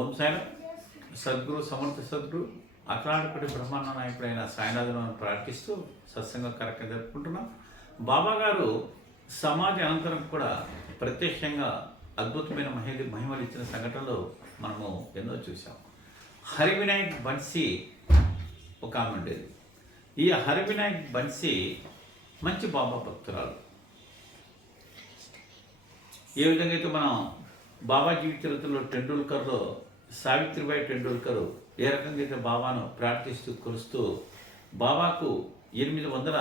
ఓం సాయి సద్గురు సమర్థ సద్గురు అఖలాండపటి బ్రహ్మాండ నాయకుడైన సాయినాథులను ప్రార్థిస్తూ సత్సంగ కార్యక్రమం జరుపుకుంటున్నాం. బాబా గారు సమాజ అనంతరం కూడా ప్రత్యక్షంగా అద్భుతమైన మహిళ మహిమలు ఇచ్చిన సంఘటనలు మనము ఎన్నో చూసాం హరివినాయక్ బన్సీ ఒక ఆమె ఉండేది. ఈ హరివినాయక్ బన్సీ మంచి బాబా భక్తురాలు. ఏ విధంగా అయితే మనం బాబా జీవిత చరిత్రలో టెండూల్కర్లో సావిత్రిబాయి టెండూల్కర్ ఏ రకంగా అయితే బాబాను ప్రార్థిస్తూ కొలుస్తూ బాబాకు ఎనిమిది వందల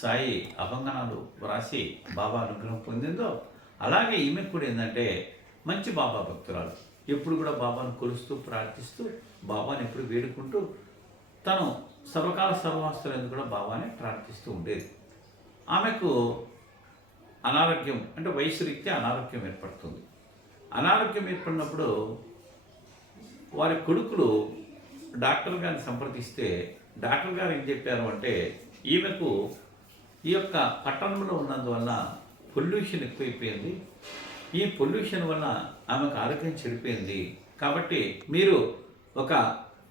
సాయి అభంగనాలు వ్రాసి బాబా అనుగ్రహం పొందిందో అలాగే ఈమె కూడా ఏంటంటే మంచి బాబా భక్తురాలు. ఎప్పుడు కూడా బాబాను కొలుస్తూ ప్రార్థిస్తూ బాబాను ఎప్పుడు వేడుకుంటూ తను సర్వకాల సర్వాస్తులందు కూడా బాబాని ప్రార్థిస్తూ ఉండేది. ఆమెకు అనారోగ్యం అంటే వయసు రీత్యా అనారోగ్యం ఏర్పడుతుంది. అనారోగ్యం ఏర్పడినప్పుడు వారి కొడుకులు డాక్టర్ గారిని సంప్రదిస్తే డాక్టర్ గారు ఏం చెప్పారు అంటే ఈమెకు ఈ యొక్క పట్టణంలో ఉన్నందువల్ల పొల్యూషన్ ఎక్కువైపోయింది. ఈ పొల్యూషన్ వల్ల ఆమెకు ఆరోగ్యం చెడిపోయింది. కాబట్టి మీరు ఒక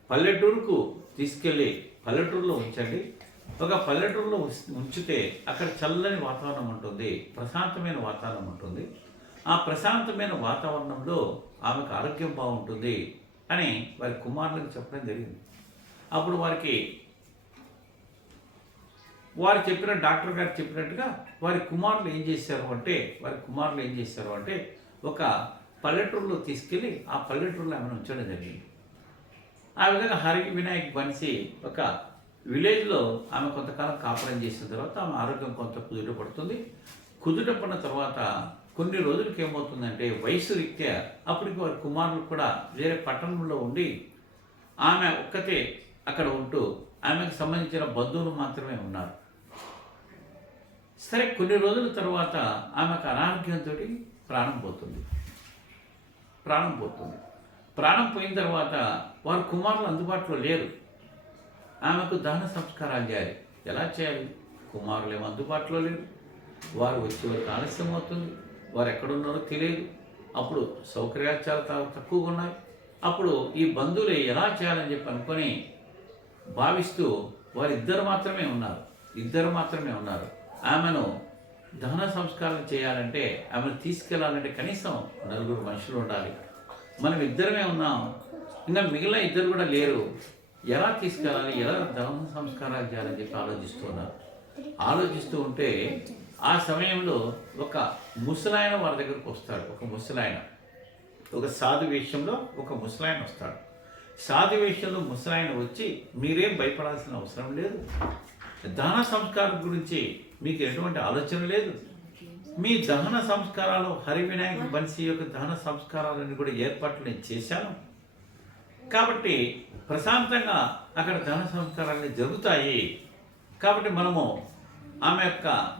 పల్లెటూరుకు తీసుకెళ్ళి పల్లెటూరులో ఉంచండి. ఒక పల్లెటూరులో ఉంచితే అక్కడ చల్లని వాతావరణం ఉంటుంది ప్రశాంతమైన వాతావరణం ఉంటుంది. ఆ ప్రశాంతమైన వాతావరణంలో ఆమెకు ఆరోగ్యం బాగుంటుంది అని వారి కుమారులకు చెప్పడం జరిగింది. అప్పుడు వారికి వారు చెప్పిన డాక్టర్ గారు చెప్పినట్టుగా వారి కుమారులు ఏం చేశారు అంటే వారి కుమారులు ఏం చేశారు అంటే ఒక పల్లెటూరులో తీసుకెళ్ళి ఆ పల్లెటూరులో ఆమెను ఉంచడం జరిగింది. ఆ విధంగా హరి వినాయక్ బన్సి ఒక విలేజ్లో ఆమె కొంతకాలం కాపురం చేసిన తర్వాత ఆమె ఆరోగ్యం కొంత కుదుట పడుతుంది. కుదుట పడిన తర్వాత కొన్ని రోజులకి ఏమవుతుందంటే వయసు రీత్యా అప్పటికి వారి కుమారులు కూడా వేరే పట్టణంలో ఉండి ఆమె ఒక్కతే అక్కడ ఉంటూ ఆమెకు సంబంధించిన బంధువులు మాత్రమే ఉన్నారు. సరే కొన్ని రోజుల తర్వాత ఆమెకు అనారోగ్యంతో ప్రాణం పోతుంది. ప్రాణం పోతుంది. ప్రాణం పోయిన తర్వాత వారి కుమారులు అందుబాటులో లేరు. ఆమెకు దహన సంస్కారాలు చేయాలి. ఎలా చేయాలి? కుమారులు ఏమో అందుబాటులో లేరు. వారు వచ్చే వరకు ఆలస్యం అవుతుంది వారు ఎక్కడున్నారో తెలియదు. అప్పుడు సౌకర్యాలు చాలా తక్కువగా ఉన్నాయి. అప్పుడు ఈ బంధువులు ఎలా చేయాలని చెప్పి అనుకొని భావిస్తూ వారిద్దరు మాత్రమే ఉన్నారు. ఇద్దరు మాత్రమే ఉన్నారు. ఆమెను దహన సంస్కారం చేయాలంటే ఆమెను తీసుకెళ్ళాలంటే కనీసం నలుగురు మనుషులు ఉండాలి. మనం ఇద్దరమే ఉన్నాం. ఇంకా మిగిలిన ఇద్దరు కూడా లేరు. ఎలా తీసుకెళ్ళాలి? ఎలా దహన సంస్కారాలు చేయాలని చెప్పి ఆలోచిస్తున్నారు ఆలోచిస్తూ ఉంటే ఆ సమయంలో ఒక ముసలాయన వారి దగ్గరకు వస్తాడు. ఒక ముసలాయన. ఒక సాధు వేషంలో ఒక ముసలాయన వస్తాడు. సాధు వేషంలో ముసలాయన వచ్చి మీరేం భయపడాల్సిన అవసరం లేదు. దహన సంస్కారం గురించి మీకు ఎటువంటి ఆలోచన లేదు. మీ దహన సంస్కారాలు హరి వినాయక బన్సీ యొక్క దహన సంస్కారాలను కూడా ఏర్పాట్లు నేను చేశాను. కాబట్టి ప్రశాంతంగా అక్కడ దహన సంస్కారాలు జరుగుతాయి. కాబట్టి మనము ఆమె యొక్క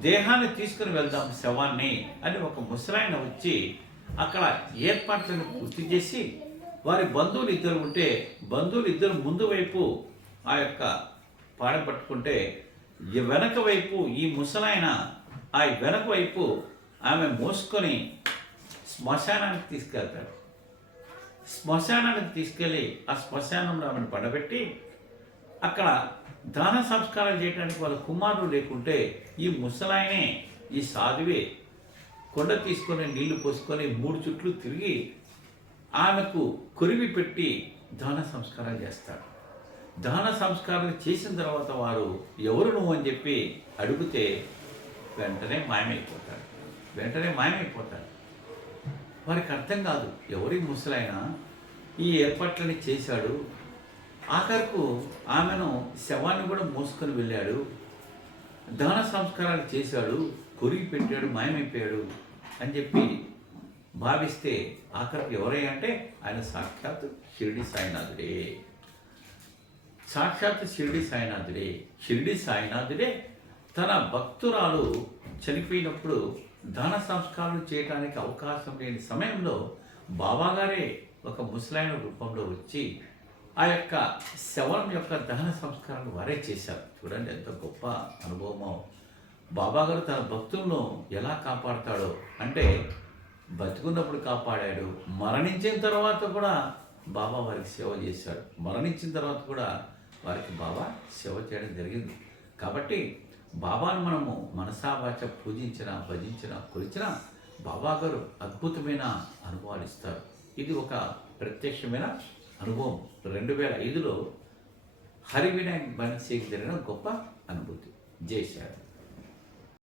దేహాన్ని తీసుకుని వెళ్దాం శవాన్ని అని ఒక ముసలాయన వచ్చి అక్కడ ఏర్పాట్లను పూర్తి చేసి వారి బంధువులు ఇద్దరు ఉంటే బంధువులు ఇద్దరు ముందు వైపు ఆ యొక్క పాడ పట్టుకుంటే ఈ వెనక వైపు ఈ ముసలాయన ఆ వెనక వైపు ఆమె మోసుకొని శ్మశానానికి తీసుకెళ్తాడు. శ్మశానానికి తీసుకెళ్ళి ఆ శ్మశానంలో ఆమెను పడబెట్టి అక్కడ దాన సంస్కారాలు చేయడానికి వాళ్ళ కుమారుడు లేకుంటే ఈ ముసలాయనే ఈ సాధువే. కొండ తీసుకొని నీళ్ళు పోసుకొని మూడు చుట్లు తిరిగి ఆమెకు కొరివి పెట్టి దాన సంస్కారాలు చేస్తాడు. దాన సంస్కారం చేసిన తర్వాత వారు ఎవరు నువ్వు? అని చెప్పి అడిగితే వెంటనే మాయమైపోతాడు. వెంటనే మాయమైపోతాడు. వారికి అర్థం కాదు ఎవరి ముసలైనా ఈ ఏర్పాట్లని చేశాడు ఆఖరుకు ఆమెను శవాన్ని కూడా మోసుకొని వెళ్ళాడు. దాన సంస్కారాలు చేశాడు. కొరిగి పెట్టాడు మాయమైపోయాడు అని చెప్పి భావిస్తే ఆఖరికి ఎవరై అంటే ఆయన సాక్షాత్ షిరిడి సాయినాథుడే. సాక్షాత్ షిరిడి సాయినాథుడే. షిరిడి సాయినాథుడే తన భక్తురాలు చనిపోయినప్పుడు దాన సంస్కారాలు చేయడానికి అవకాశం లేని సమయంలో బాబాగారే ఒక ముసలాయన రూపంలో వచ్చి ఆ యొక్క శవరం యొక్క దహన సంస్కారాలు వారే చేశారు. చూడండి ఎంత గొప్ప అనుభవమో. బాబాగారు తన భక్తులను ఎలా కాపాడతాడో. అంటే బతుకున్నప్పుడు కాపాడాడు. మరణించిన తర్వాత కూడా బాబా వారికి సేవ చేశాడు. మరణించిన తర్వాత కూడా వారికి బాబా సేవ చేయడం జరిగింది. కాబట్టి బాబాను మనము మనసావాచ పూజించిన భజించిన కొలిచిన బాబా గారు అద్భుతమైన అనుభవాలు ఇస్తారు. ఇది ఒక ప్రత్యక్షమైన అనుభవం. రెండు వేల ఐదులో హరివినాయక్ బన్సీకి జరిగిన గొప్ప అనుభూతి. జై శ్రీరామ్.